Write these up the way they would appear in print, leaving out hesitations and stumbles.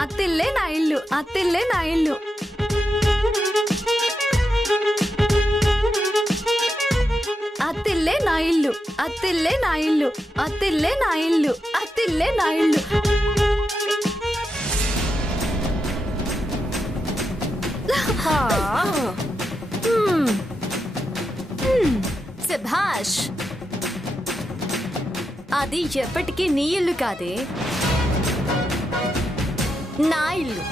అత్తిల్లే నా ఇల్లు, అత్తిల్లే నా ఇల్లు. అత్తిల్లే నా ఇల్లు, అత్తిల్లే నా ఇల్లు, అత్తిల్లే నా ఇల్లు, అత్తిల్లే నా ఇల్లు. శభాష్. అది ఎప్పటికీ నీ ఇల్లు కాదే, నా ఇల్లు.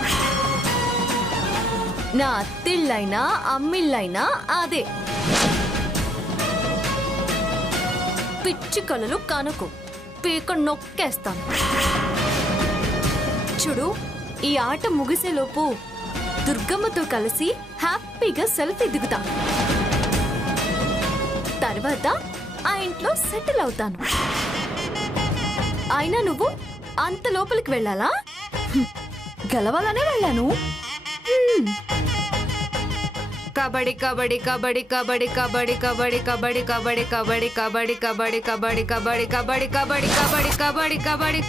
నా అత్తిళ్ళైనా అమ్మిళ్ళైనా అదే. పిచ్చి కలలు కనుకు పీక నొక్కేస్తాను. చూడు, ఈ ఆట ముగిసేలోపు దుర్గమ్మతో కలిసి హ్యాపీగా సెల్ఫీ దిగుతా. తర్వాత ఆ ఇంట్లో సెటిల్ అవుతాను. అయినా నువ్వు అంత లోపలికి వెళ్ళాలా? గెలవాలనే వెళ్ళాను. కబడ్డీ కబడ్డీ కబడ్డీ కబడ్డీ కబడ్డీ కబడ్డీ కబడ్డీ కబడ్డీ కబడ్డీ కబడ్డీ కబడ్డీ కబడ్డీ కబడ్డీ కబడ్డీ కబడ్డీ కబడ్డీ కబడ్డీ కబడ్డీ.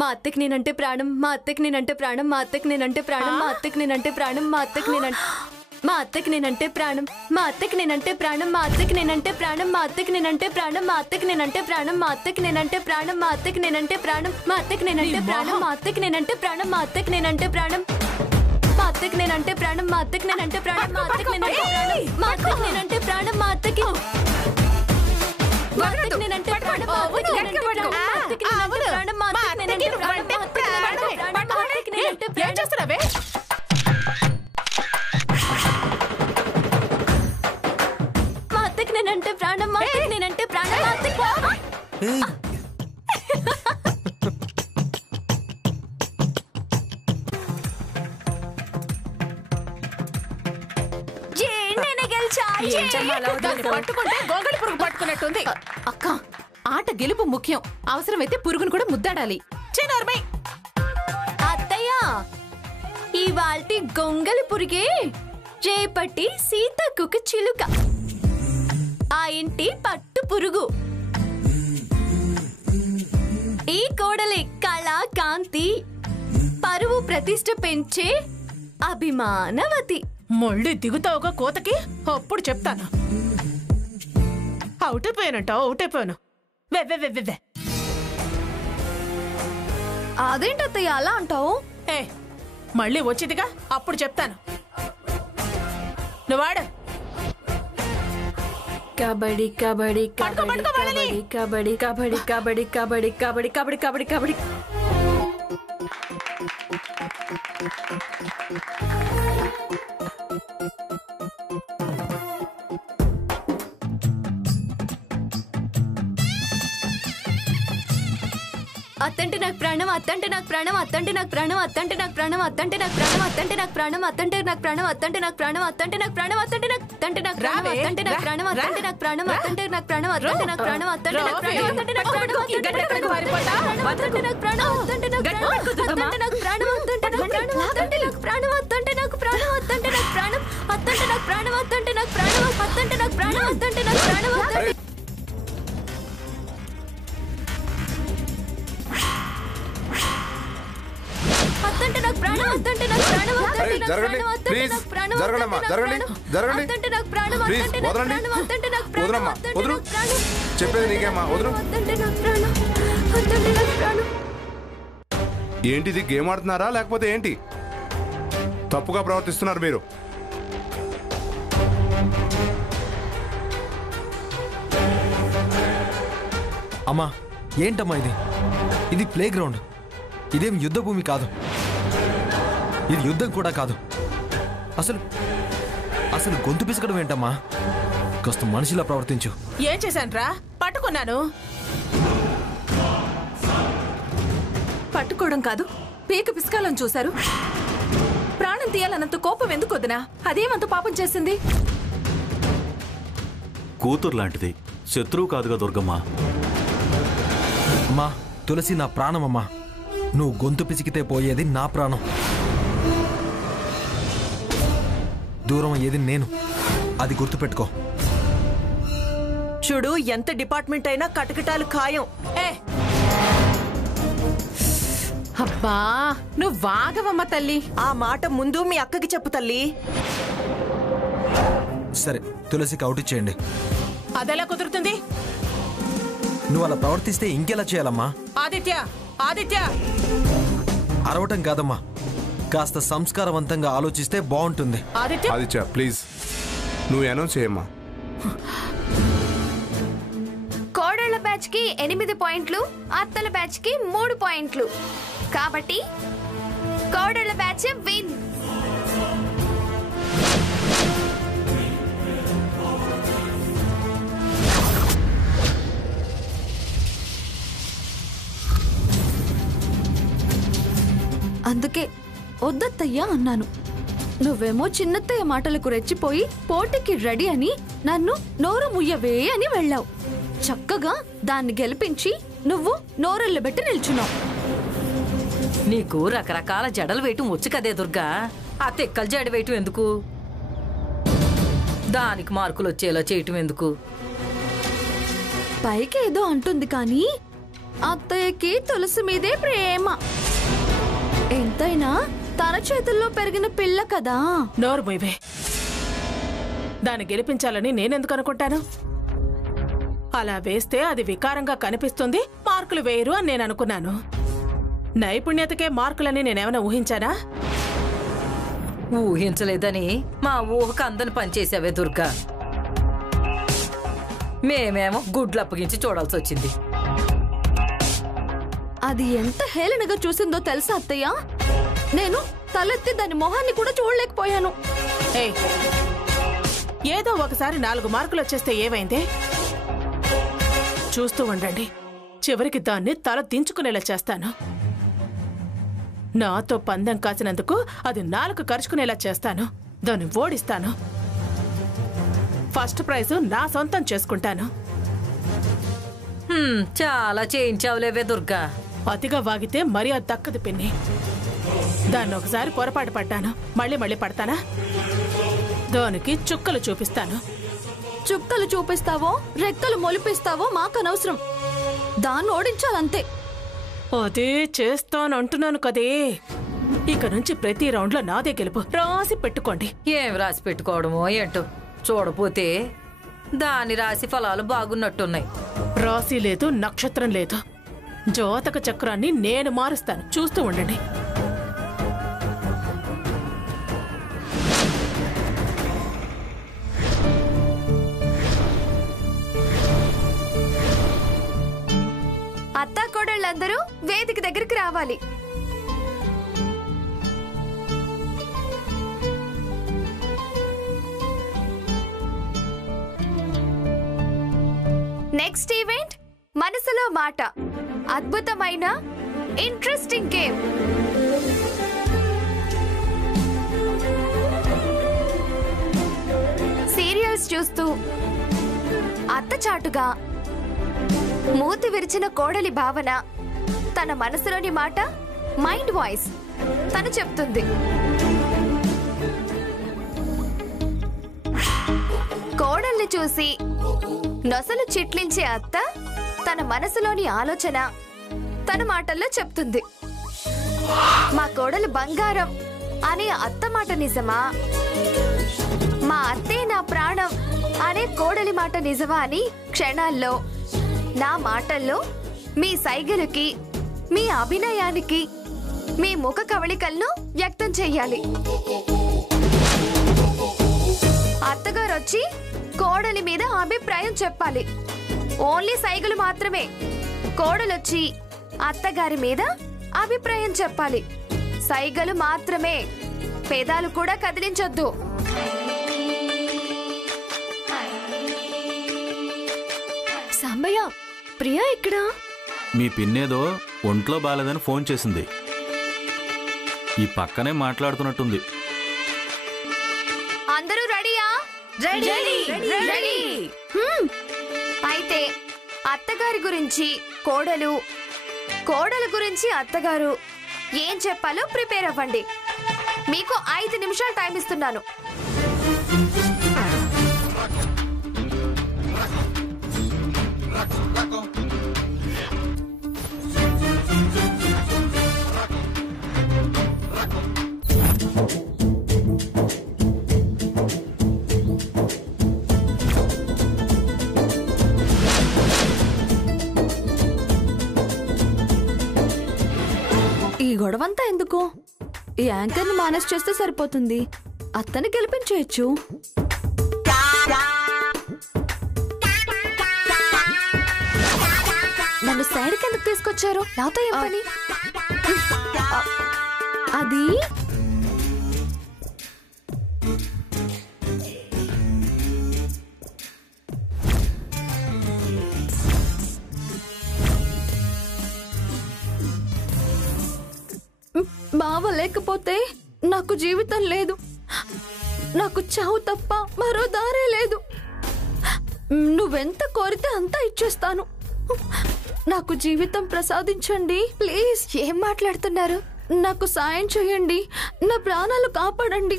మా అత్తకి నేనంటే ప్రాణం, మా అత్తకి నేనంటే ప్రాణం, మా అత్తకి నేనంటే ప్రాణం, మా అత్తకి నేనంటే ప్రాణం, మా అత్తకి నేనంటే మా అత్తకి నేనంటే ప్రాణం, మా అత్తకి నేనంటే ప్రాణం, మా అత్తకి నేనంటే ప్రాణం, మా అత్తకి నేనంటే ప్రాణం, మా అత్తకి నేనంటే ప్రాణం, మా అత్తకి నేనంటే ప్రాణం, మా అత్తకి నేనంటే ప్రాణం, మా అత్తకి నేనంటే ప్రాణం, మా అత్తకి నేనంటే ప్రాణం, మా అత్తకి నేనంటే ప్రాణం, మా అత్తకి నేనంటే ప్రాణం, మా అత్తకి నేనంటే ప్రాణం, మా అత్తకి నేనంటే ప్రాణం, మా అత్తకి నేనంటే ప్రాణం, మా అత్తకి నేనంటే ప్రాణం, మా అత్తకి నేనంటే ప్రాణం, మా అత్తకి నేనంటే ప్రాణం, మా అత్తకి నేనంటే ప్రాణం, మా అత్తకి నేనంటే ప్రాణం. ఏం చేస్తున్నావే? మా అత్తకి నేనంటే ప్రాణం, మా అత్తకి నేనంటే ప్రాణం, మా అత్తకి పట్టుకుంటే గోగలి పురుగు పట్టుకున్నట్టుంది. అక్క, ఆట గెలుపు ముఖ్యం. అవసరమైతే పురుగును కూడా ముద్దాడాలి. అత్తయ్య, ఇవాల్టి గొంగలి పురిగే రేపటి సీతకుక చిలుక, ఆ ఇంటి పట్టు పురుగు. ఈ కోడలి కళ, కాంతి, పరువు ప్రతిష్ట పెంచే అభిమానవతి. మళ్ళీ దిగుతావుగా కోతకి, అప్పుడు చెప్తాను. అవుట్ అయిపోయానంటావు, అవుట్ అయిపోయాను. అదేంటత్తయ్య అలా అంటావు? ఏ, మళ్ళీ వచ్చిదిగా, అప్పుడు చెప్తాను. నువ్వాడు. కబడ్డీ కబడ్డీ కబడ్డీ కబడ్డీ కబడ్డీ కబడ్డీ కబడ్డీ కబడ్డీ కబడ్డీ కబడ్డీ కబడ్డీ. అత్తంటే నాకు ప్రాణం, అత్తంటే నాకు ప్రాణం, అత్తంటే నాకు ప్రాణం, అత్తంటే నాకు ప్రాణం, అత్తంటే నాకు ప్రాణం, అత్తంటే నాకు ప్రాణం, అత్తంటే నాకు ప్రాణం, అత్తంటే నాకు ప్రాణం, అత్తంటే నాకు ప్రాణం, అత్తంటే నాకు అత్తంటే నాకు ప్రాణం, అత్తంటే నాకు ప్రాణం, అత్తంటే నాకు ప్రాణం, అత్తంటే నాకు ప్రాణం, అత్తంటే నాకు ప్రాణం, అత్తంటే నాకు ప్రాణం, అత్తంటే నాకు ప్రాణం, అత్తంటే నాకు ప్రాణం, అత్తంటే నాకు ప్రాణం, అత్తంటే నాకు ప్రాణం, అత్తంటే నాకు ప్రాణం, అత్తంటే నాకు ప్రాణం, అత్తంటే నాకు ప్రాణం, అత్తంటే నాకు ప్రాణం, అత్తంటే నాకు ప్రాణం, అత్తంటే నాకు ప్రాణం, అత్తంటే నాకు ప్రాణం, అత్తంటే నాకు ప్రాణం, అత్తంటే నాకు ప్రాణం, అత్తంటే అత్తంటే నాకు ప్రాణం, అత్తంటే నాకు ప్రాణం, అత్తంటే నాకు ప్రాణం, అత్తంటే నాకు ప్రాణం, జరగండి, జరగండి, అత్తంటే నాకు ప్రాణం, అత్తంటే నాకు ప్రాణం, అత్తంటే నాకు ప్రాణం, వదలమ్మా, అత్తంటే వదలు. నాకు ప్రాణం, చెప్పేది నీకేమ్మా, వదలు. అత్తంటే నాకు ప్రాణం, అత్తంటే నాకు ప్రాణం. ఏంటిది, గేమ్ ఆడుతున్నారా లేకపోతే ఏంటి? తప్పుగా ప్రవర్తిస్తున్నారు మీరు. అమ్మా, ఏంటమ్మా ఇది? ఇది ప్లే గ్రౌండ్, ఇదేం యుద్ధ భూమి కాదు. ఇది యుద్ధం కూడా కాదు. అసలు అసలు గొంతు పిసకడం ఏంటమ్మా? కాస్త మనిషిలా ప్రవర్తించు. ఏం చేశానురా? పట్టుకున్నాను. పట్టుకోవడం కాదు, పీక పిసకాలని చూశారు. ప్రాణం తీయాలన్నంత కోపం ఎందుకు వదినా? అదేమంత పాపం చేసింది? కూతురు లాంటిది, శత్రువు కాదుగా దుర్గమ్మ. అమ్మా, తులసి నా ప్రాణమమ్మా. నువ్వు గొంతు పిసికితే పోయేది నా ప్రాణం. దూరం అయ్యేది నేను, అది గుర్తుపెట్టుకో. చూడు, ఎంత డిపార్ట్మెంట్ అయినా కటకటాలు ఖాయం. అబ్బా నువ్వు వాగవమ్మ తల్లి. ఆ మాట ముందు మీ అక్కకి చెప్పు తల్లి. సరే, తులసికి అవుట్ ఇచ్చేయండి. అదెలా కుదురుతుంది? నువ్వు అలా ప్రవర్తిస్తే ఇంకెలా చేయాలమ్మా? ఆదిత్య, ఆదిత్య, అరవటం కాదమ్మా, కాస్త సంస్కారవంతంగా ఆలోచిస్తే బాగుంటుంది. ఆదిత్య ప్లీజ్ నువ్వు అనౌన్స్ చేయమ్మా. కోడళ్ల బ్యాచ్ కి 8 పాయింట్లు, అత్తల బ్యాచ్ కి 3 పాయింట్లు. కాబట్టి కోడళ్ల బ్యాచ్ విన్. అందుకే వద్దత్తయ్యా అన్నాను. నువ్వేమో చిన్నత్తయ్య మాటలకు రెచ్చిపోయి పోటీకి రెడీ అని నన్ను నోరు ముయ్యవే అని వెళ్ళావు. చక్కగా దాన్ని గెలిపించి నువ్వు నోరెళ్ళబెట్టి నిల్చున్నావు. నీకు రకరకాల జడలు వేయటం వచ్చు కదే దుర్గా, ఆ తెక్కల జడ వేయటం ఎందుకు? దానికి మార్కులు వచ్చేలా చేయటం ఎందుకు? పైకి ఏదో అంటుంది కానీ అత్తయ్యకి తులసి మీదే ప్రేమ. ఎంతైనా తన చేతుల్లో పెరిగిన పిల్ల కదా. నోరు మొయ్యవే. దాన్ని గెలిపించాలని నేనెందుకు అనుకుంటాను? అలా వేస్తే అది వికారంగా కనిపిస్తుంది, మార్కులు వేయరు అని నేను అనుకున్నాను. నైపుణ్యతకే మార్కులని నేనేమైనా ఊహించానా? ఊహించలేదని మా ఊహకు అందని పనిచేసావే దుర్గా. మేమేమో గుడ్లు అప్పగించి చూడాల్సి వచ్చింది. అది ఎంత హేళనగా చూసిందో తెలుసా అత్తయ్య? నేను తలెత్తి దాని మొహాన్ని కూడా చూడలేకపోయాను. ఏదో ఒకసారి 4 మార్కులు వచ్చేస్తే ఏమైందే? చూస్తూ ఉండండి, చివరికి దాన్ని తల దించుకునేలా చేస్తాను. నాతో పందెం కాసినందుకు అది 4 ఖర్చుకునేలా చేస్తాను. దాన్ని ఓడిస్తాను. ఫస్ట్ ప్రైజ్ నా సొంతం చేసుకుంటాను. చాలా చేయించావులేవే దుర్గా. అతిగా వాగితే మరీ అది దక్కదు పిన్ని. దాన్ని ఒకసారి పొరపాటు పడ్డాను, మళ్ళీ పడతానా? దానికి చుక్కలు చూపిస్తాను. చుక్కలు చూపిస్తావో రెక్కలు మొలిపిస్తావో మాకనవసరం. దాన్ని ఓడించాలంతే. అదే చేస్తానంటున్నాను కదే. ఇక నుంచి ప్రతి రౌండ్లో నాదే గెలుపు. రాసి పెట్టుకోండి. ఏం రాసి పెట్టుకోవడమో ఏంటో, చూడపోతే దాని రాశి ఫలాలు బాగున్నట్టున్నాయి. రాశి లేదు, నక్షత్రం లేదు. జాతక చక్రాన్ని నేను మారుస్తాను, చూస్తూ ఉండండి. అత్తా కోడళ్ళందరూ వేదిక దగ్గరికి రావాలి. నెక్స్ట్ ఈవెంట్ మనసులో మాట. అద్భుతమైన ఇంట్రెస్టింగ్ గేమ్. సీరియల్స్ చూస్తూ అత్తచాటుగా మూతి విరిచిన కోడలి భావన, తన మనసులోని మాట మైండ్ వాయిస్ తను చెప్తుంది. కోడల్ని చూసి నొసలు చిట్లించే అత్త తన మనసులోని ఆలోచన తన మాటల్లో చెప్తుంది. మా కోడలు బంగారం అనే అత్త మాట నిజమా, మా అత్తే నా ప్రాణం అనే కోడలి మాట నిజమా అని క్షణాల్లో నా మాటల్లో, మీ సైగలకి, మీ అభినయానికి, మీ ముఖ కవళికలను వ్యక్తం చెయ్యాలి. అత్తగారు వచ్చి కోడలి మీద అభిప్రాయం చెప్పాలి. ఓన్లీ సైగలు మాత్రమే. కోడలొచ్చి అత్తగారి మీద అభిప్రాయం చెప్పాలి. సైగలు మాత్రమే. పేదాలు కూడా కదిలించొద్దు. సాంబయ్య, ప్రియా ఇక్కడ? మీ పిన్నేదో ఒంట్లో బాలేదని ఫోన్ చేసింది. ఈ పక్కనే మాట్లాడుతున్నట్టుంది. అందరూ రెడీయా? రెడీ. అయితే అత్తగారి గురించి కోడలు, కోడలు గురించి అత్తగారు ఏం చెప్పాలో ప్రిపేర్ అవ్వండి. మీకు 5 నిమిషాలు టైం ఇస్తున్నాను. ఈ గొడవంతా ఎందుకు? ఈ యాంకర్ని మేనేజ్ చేస్తే సరిపోతుంది. అత్తని గెలిపించేయచ్చు. నన్ను సైడ్కి ఎందుకు తీసుకొచ్చారు? నాతో ఏం పని? అది బావ లేకపోతే నాకు జీవితం లేదు. నాకు చావు తప్ప మరో దారే లేదు. నువ్వెంత కోరితే అంతా ఇచ్చేస్తాను. నాకు జీవితం ప్రసాదించండి ప్లీజ్. ఏం మాట్లాడుతున్నారు? నాకు సాయం చేయండి. నా ప్రాణాలు కాపాడండి.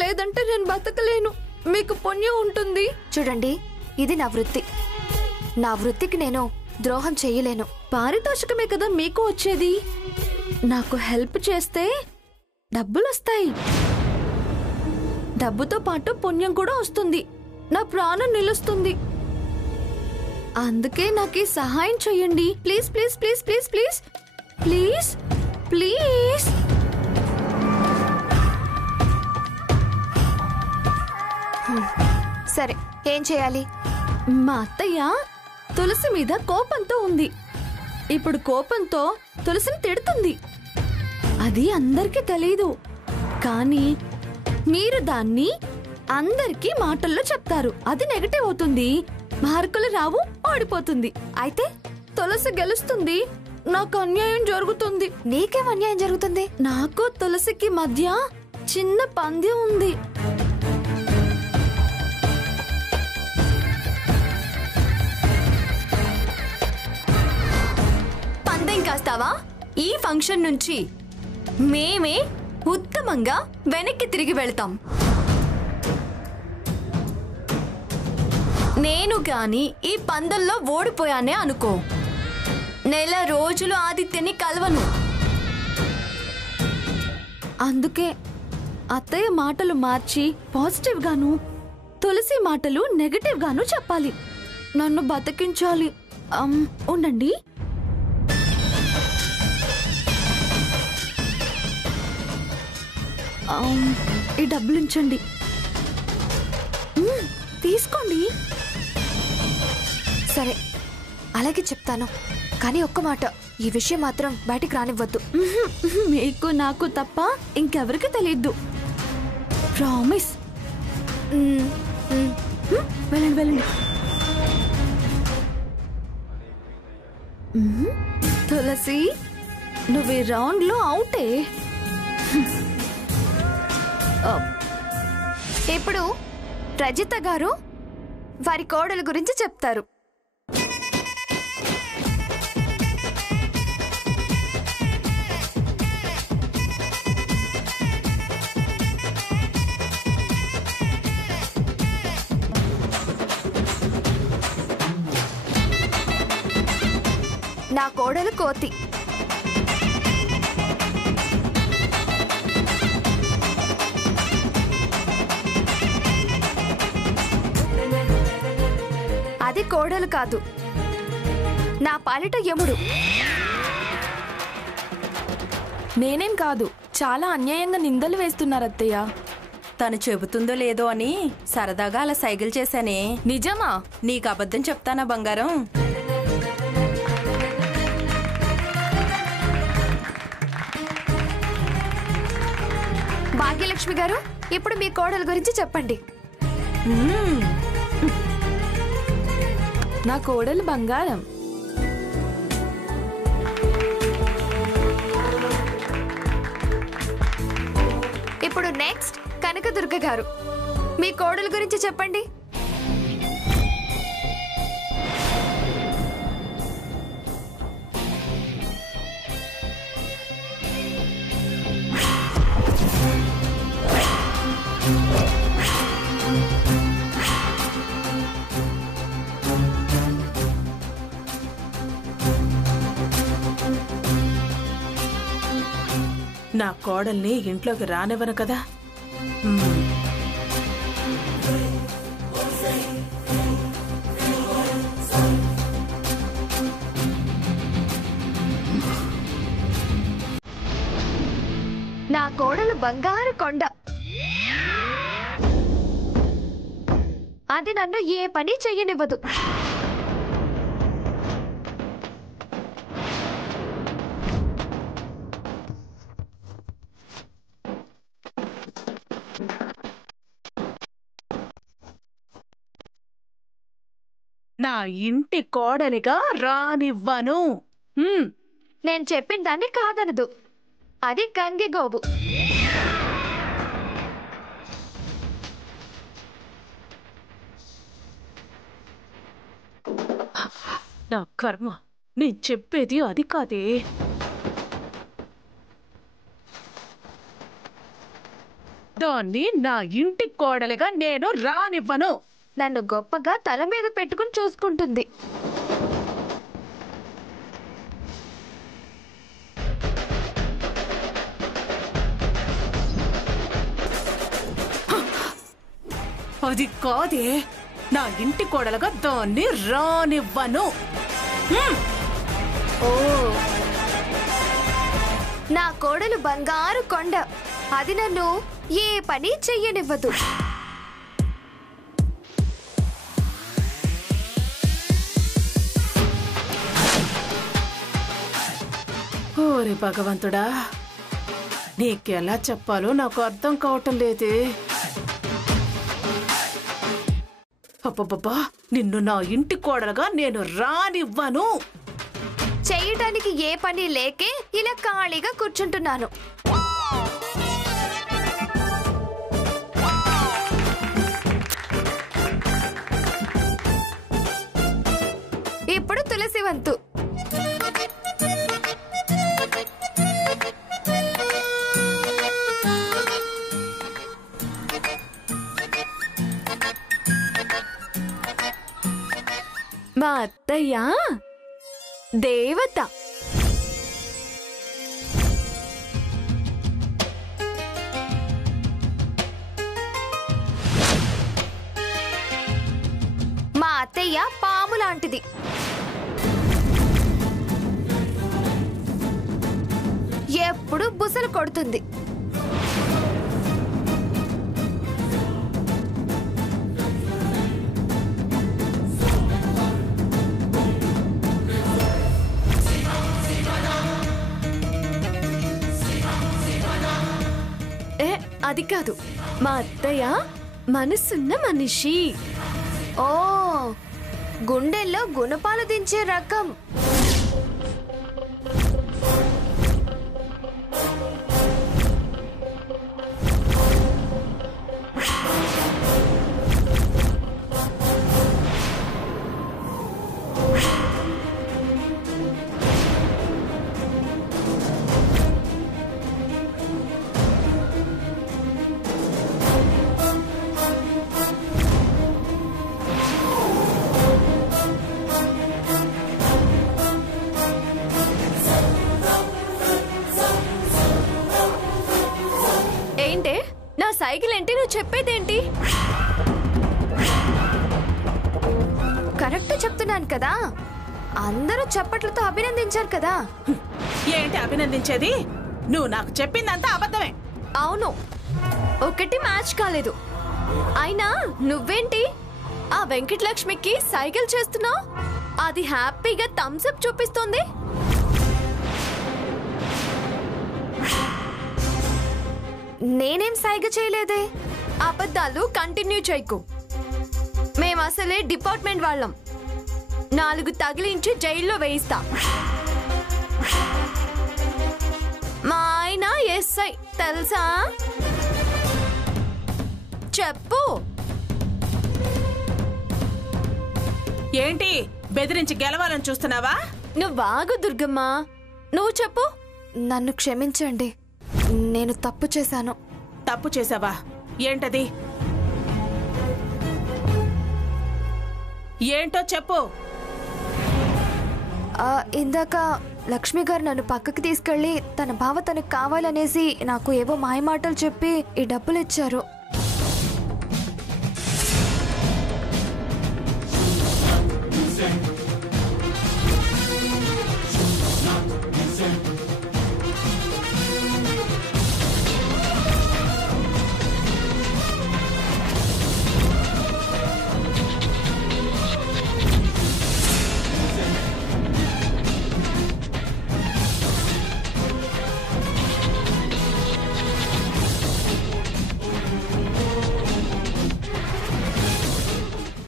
లేదంటే నేను బతకలేను. మీకు పుణ్యం ఉంటుంది. చూడండి, ఇది నా వృత్తి. నా వృత్తికి నేను ద్రోహం చెయ్యలేను. పారితోషికమే కదా మీకు వచ్చేది. నాకు హెల్ప్ చేస్తే డబ్బులు వస్తాయి. డబ్బుతో పాటు పుణ్యం కూడా వస్తుంది. నా ప్రాణం నిలుస్తుంది. అందుకే నాకు ఈ సహాయం చెయ్యండి please please please please please please please. సరే, ఏం చేయాలి? మా అత్తయ్య తులసి మీద కోపంతో ఉంది. ఇప్పుడు కోపంతో తులసిని తిడుతుంది. అది అందరికీ తెలీదు. కానీ మీరు దాన్ని అందరికీ మాటల్లో చెప్తారు. అది నెగటివ్ అవుతుంది. మార్కులు రావు, ఓడిపోతుంది. అయితే తులసి గెలుస్తుంది. నాకు అన్యాయం జరుగుతుంది. నీకేం అన్యాయం జరుగుతుంది? నాకు తులసికి మధ్య చిన్న పందెం ఉంది. పందెం కాస్తావా? ఈ ఫంక్షన్ నుంచి మేమే ఉత్తమంగా వెనక్కి తిరిగి వెళ్తాం. నేను గాని ఈ పందెంలో ఓడిపోయానే అనుకో, నెల రోజులు ఆదిత్యని కలవను. అందుకే అత్తయ్య మాటలు మార్చి పాజిటివ్ గాను, తులసి మాటలు నెగటివ్ గాను చెప్పాలి. నన్ను బతికించాలి. ఉండండి. ఈ డబ్బులు ఉంచండి. తీసుకోండి. సరే, అలాగే చెప్తాను. కానీ ఒక్క మాట, ఈ విషయం మాత్రం బయటికి రానివ్వద్దు. మీకు నాకు తప్ప ఇంకెవరికి తెలియద్దు. ప్రామిస్. వెళ్ళండి వెళ్ళండి. తులసి, నువ్వు ఈ రౌండ్ లో అవుటే. ఇప్పుడు రజిత గారు వారి కోడల గురించి చెప్తారు. నా కోడలు కోతి. అది కోడలు కాదు, నా పాలిట యముడు. నేనేం కాదు, చాలా అన్యాయంగా నిందలు వేస్తున్నారు అత్తయ్య. తను చెబుతుందో లేదో అని సరదాగా అలా సైకిల్ చేశానే. నిజమా? నీకు అబద్ధం చెప్తానా బంగారం? భాగ్యలక్ష్మి గారు, ఇప్పుడు మీ కోడల గురించి చెప్పండి. నా కోడలు బంగారం. ఇప్పుడు నెక్స్ట్ కనకదుర్గ గారు, మీ కోడల గురించి చెప్పండి. నా కోడల్ని ఇంట్లోకి రానివ్వను కదా. నా కోడలు బంగారు కొండ. అది నన్ను ఏ పని చెయ్యనివ్వదు. నా ఇంటి కోడలిగా రానివ్వను. నేను చెప్పిన దాన్ని కాదనదు. అది గంగిగోవు. నా కర్మ, నేను చెప్పేది అది కాదే. దాన్ని నా ఇంటి కోడలిగా నేను రానివ్వను. నన్ను గొప్పగా తల మీద పెట్టుకుని చూసుకుంటుంది. అది కాదే, నా ఇంటి కోడలుగా దాన్ని రానివ్వను. ఓ, నా కోడలు బంగారు కొండ. అది నన్ను ఏ పని చెయ్యనివ్వదు. ఓరి భగవంతుడా, నీకెలా చెప్పాలో నాకు అర్థం కావటం లేదే. అబ్బబ్బబ్బా, నిన్ను నా ఇంటి కోడలుగా నేను రానివ్వను. చేయటానికి ఏ పని లేకే ఇలా ఖాళీగా కూర్చుంటున్నాను. ఇప్పుడు తులసి వంతు. మా అత్తయ్య దేవత. మా అత్తయ్య పాము లాంటిది. ఎప్పుడు బుసలు కొడుతుంది. అది కాదు, మా అత్తయ్య మనసున్న మనిషి. ఓ, గుండెల్లో గుణపాలు దించే రకం. నా సైకిల్ ఏంటి, నువ్వు చెప్పేదేంటి? కరెక్ట్ చెప్తున్నాను కదా. అందరూ చప్పట్లతో అభినందించారు కదా. ఏంటి అభినందించేది? నువ్వు నాకు చెప్పిందంతా అబద్ధమే. అవును, ఒకటి మ్యాచ్ కాలేదు. అయినా నువ్వేంటి ఆ వెంకటలక్ష్మికి సైకిల్ చేస్తున్నావు? అది హ్యాపీగా థమ్స్ అప్ చూపిస్తుంది. నేనేం సైగ చేయలేదే. అబద్ధాలు కంటిన్యూ చేయకు. మేము అసలే డిపార్ట్మెంట్ వాళ్ళం. 4 తగిలించి జైల్లో వేయిస్తా. మా ఆయన ఎస్ఐ తెలుసా? చెప్పు. ఏంటి బెదిరించి గెలవాలని చూస్తున్నావా? నువ్వు వాగు దుర్గమ్మ, నువ్వు చెప్పు. నన్ను క్షమించండి, నేను తప్పు చేశాను. తప్పు చేసావా? ఏంటది? ఏంటో చెప్పు. ఇందాక లక్ష్మి గారు నన్ను పక్కకి తీసుకెళ్లి తన బావ తనకు కావాలనేసి నాకు ఏవో మాయమాటలు చెప్పి ఈ డబ్బులు ఇచ్చారు.